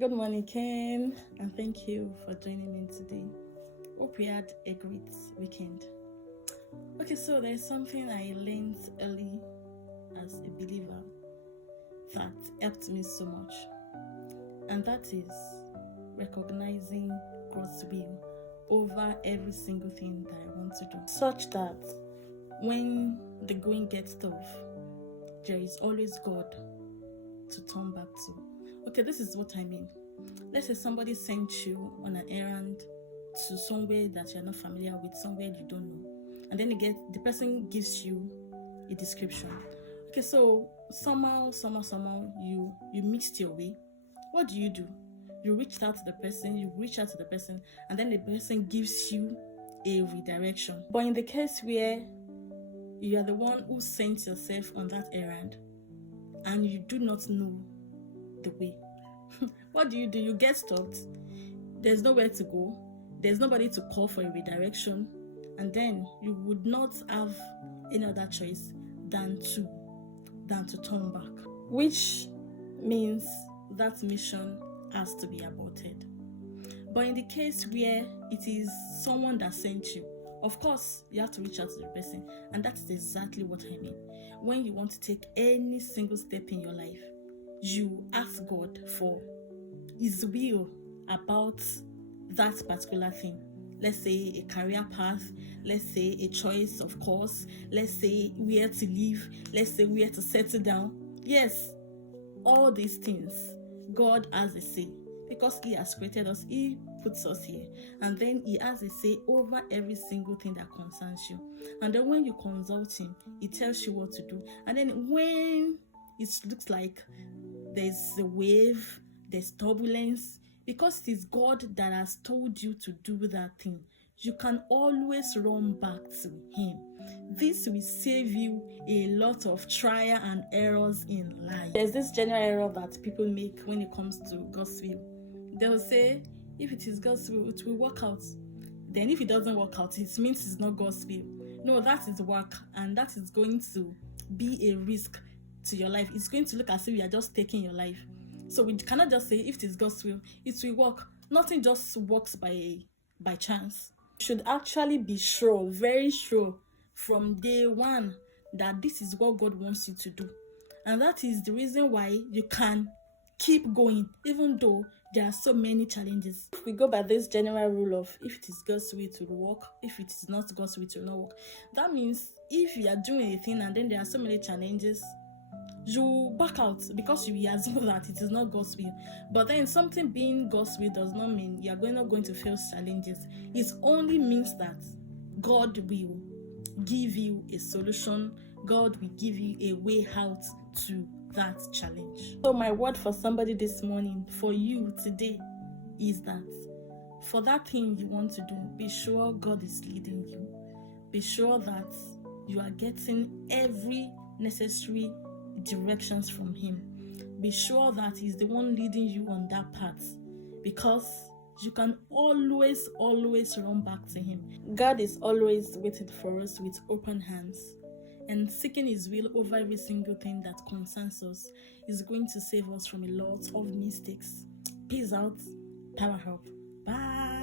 Good morning, Ken, and thank you for joining me today. Hope we had a great weekend. Okay, so there's something I learned early as a believer that helped me so much, and that is recognizing God's will over every single thing that I want to do, such that when the going gets tough, there is always God to turn back to. Okay, this is what I mean. Let's say somebody sent you on an errand to somewhere that you're not familiar with, somewhere you don't know, and then the person gives you a description. Okay, so somehow you missed your way. What do? You reach out to the person, and then the person gives you a redirection. But in the case where you are the one who sent yourself on that errand and you do not know the way, what do? You get stopped. There's nowhere to go. There's nobody to call for a redirection, and then you would not have any other choice than to turn back, which means that mission has to be aborted. But in the case where it is someone that sent you, of course you have to reach out to the person, and that's exactly what I mean. When you want to take any single step in your life, you ask God for His will about that particular thing. Let's say a career path, let's say a choice of course, let's say where to live, let's say where to settle down. Yes, all these things, God has a say, because He has created us, He puts us here, and then He has a say over every single thing that concerns you. And then when you consult Him, He tells you what to do. And then when it looks like there's a wave, there's turbulence, because it is God that has told you to do that thing, you can always run back to Him. This will save you a lot of trial and errors in life. There's this general error that people make when it comes to God's will. They'll say, if it is God's will, it will work out. Then if it doesn't work out, it means it's not God's will. No, that is work, and that is going to be a risk to your life. It's going to look as if you are just taking your life. So we cannot just say if it is God's will, it will work. Nothing just works by chance. You should actually be sure, very sure, from day one that this is what God wants you to do. And that is the reason why you can keep going, even though there are so many challenges. If we go by this general rule of if it is God's will, it will work. If it is not God's will, it will not work. That means if you are doing a thing and then there are so many challenges, you back out because you assume that it is not God's will. But then something being God's will does not mean you are not going to face challenges. It only means that God will give you a solution. God will give you a way out to that challenge. So my word for somebody this morning, for you today, is that for that thing you want to do, be sure God is leading you. Be sure that you are getting every necessary directions from Him. Be sure that He's the one leading you on that path, because you can always run back to Him. God is always waiting for us with open hands, and seeking His will over every single thing that concerns us is going to save us from a lot of mistakes. Peace out. Power help. Bye.